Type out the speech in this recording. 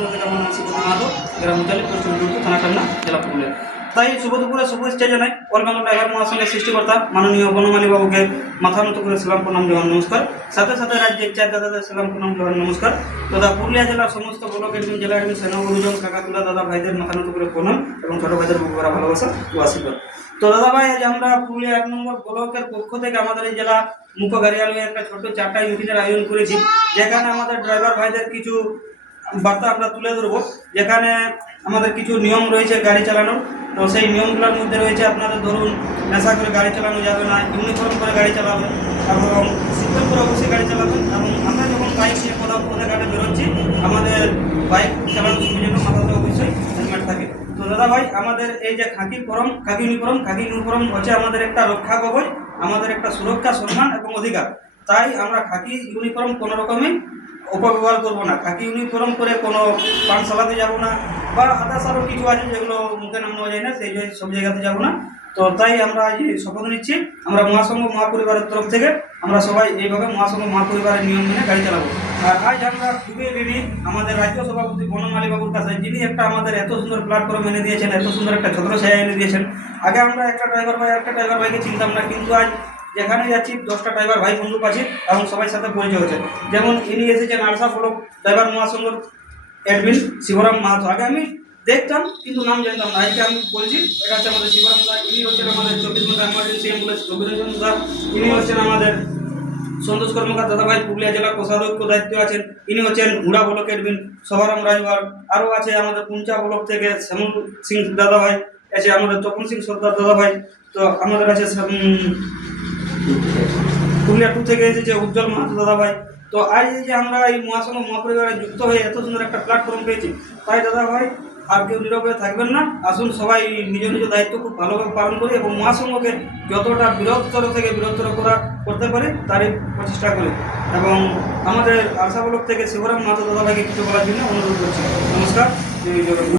মহাসংঘ থেকে আমার নাম শিবুর মাহাতো, গ্রাম মুচালি, পোস্ট বিদ্যুৎ, থানা টান্না, জেলা পুরুলিয়া। তাই শুভ দুপুরে শুভেচ্ছা জানাই অল বেঙ্গল টাইগার মহাসংঘের সৃষ্টিকর্তা মাননীয় বনমালী বাবুকে মাথা নত করে সালাম প্রণাম জোহার নমস্কার। সাথে সাথে রাজ্যের চার দাদাদের সালাম প্রণাম জোহার নমস্কার। তথা পুরুলিয়া জেলার সমস্ত ব্লক এডমিন, জেলা এডমিন, সেনা গুরুজন, কাকাতুলা দাদা ভাইদের মাথা নত করে প্রণাম এবং ছোট ভাইদের বুক ভরা ভালোবাসা ও আশীর্বাদ। তো দাদা ভাই, আজ আমরা পুরুলিয়া 1 নম্বর ব্লকের পক্ষ থেকে আমাদের এই জেলা মুখ্য কার্যালয়ে একটা ছোট 4টা মিটিংয়ের আয়োজন করেছি, যেখানে আমাদের ড্রাইভার ভাইদের কিছু বার্তা আমরা তুলে ধরবো। যেখানে আমাদের কিছু নিয়ম রয়েছে গাড়ি চালানোর। তো সেই নিয়মগুলোর মধ্যে রয়েছে আপনাদের ধরুন, নেশা করে গাড়ি চালানো যাবে না, ইউনিফর্ম করে গাড়ি চালাবেন এবং সিটবেল্ট করে অবশ্যই গাড়ি চালাবেন। এবং আমরা যখন বাইক নিয়ে কোথাও পথে ঘাটে বেরোচ্ছি, আমাদের বাইক চালানোর সময় জন্য মাথাতে অবশ্যই হেলমেট থাকে। তো দাদা ভাই, আমাদের এই যে খাকি ইউনিফর্ম হচ্ছে আমাদের একটা রক্ষা কবচ, আমাদের একটা সুরক্ষা, সম্মান এবং অধিকার। তাই আমরা খাকি ইউনিফর্ম কোনো রকমই অপব্যবহার করবো না। খাকি ইউনিফর্ম করে কোনো পান চালাতে যাবো না, বা আদার্স আরও কিছু আছে যেগুলো মুখে নাম নেওয়া যায় না, সেই সব জায়গাতে যাবো না। তো তাই আমরা আজ শপথ নিচ্ছি, আমরা মহাসংঘ মহাপরিবারের তরফ থেকে আমরা সবাই এইভাবে মহাসংঘ মহাপরিবারের নিয়ম মেনে গাড়ি চালাবো। আর আজ আমরা খুবই ঋণী আমাদের রাজ্য সভাপতি বনমালী বাবুর কাছে, যিনি একটা আমাদের এত সুন্দর প্ল্যাটফর্ম এনে দিয়েছেন, এত সুন্দর একটা ছত্রছায়া এনে দিয়েছেন। আগে আমরা একটা ড্রাইভার ভাইকে চিনতাম না, কিন্তু আজ যেখানে যাচ্ছি 10টা ড্রাইভার ভাই বন্ধু পাচ্ছি এবং সবাই সাথে পরিচয় হচ্ছে। যেমন ইনি এসেছেন আরসা ব্লক ড্রাইভার মহাসংঘর অ্যাডমিন শিবরাম মাহাতো। আগে আমি দেখতাম কিন্তু নাম জানতাম না, আজকে আমি বলছি এটা হচ্ছে আমাদের শিবরাম দা। ইনি হচ্ছেন আমাদের 24 ঘন্টা এমার্জেন্সি অ্যাম্বুলেন্স রবীন্দ্রজন দা। ইনি হচ্ছেন আমাদের সন্তোষ কর্মকার দাদা ভাই, পুরুলিয়া জেলা কোষাধ্যক্ষ দায়িত্বে আছেন। ইনি হচ্ছেন হুড়া ব্লক অ্যাডমিন সভারাম রাজওয়ার। আরও আছে আমাদের পুঞ্চা ব্লক থেকে শ্যামল সিং দাদা ভাই, আছে আমাদের তপন সিং সর্দার দাদা ভাই। তো আমাদের আছে পুরুলিয়া 2 থেকে এসেছে উজ্জ্বল মাহাতো দাদা ভাই। তো আজ এই যে আমরা এই মহাসংঘ মহাপরিবারে যুক্ত হয়ে এত সুন্দর একটা প্ল্যাটফর্ম পেয়েছি, তাই দাদা ভাই আর কেউ নীরবে থাকবেন না। আসুন সবাই নিজ নিজ দায়িত্ব খুব ভালোভাবে পালন করি এবং মহাসংঘকে যতটা বৃহত্তর থেকে বৃহত্তর করতে পারে তারই প্রচেষ্টা করি। এবং আমাদের আশা ব্লক থেকে শিবরাম মাহাতো দাদা ভাইকে কিছু বলার জন্য অনুরোধ করছি। নমস্কার।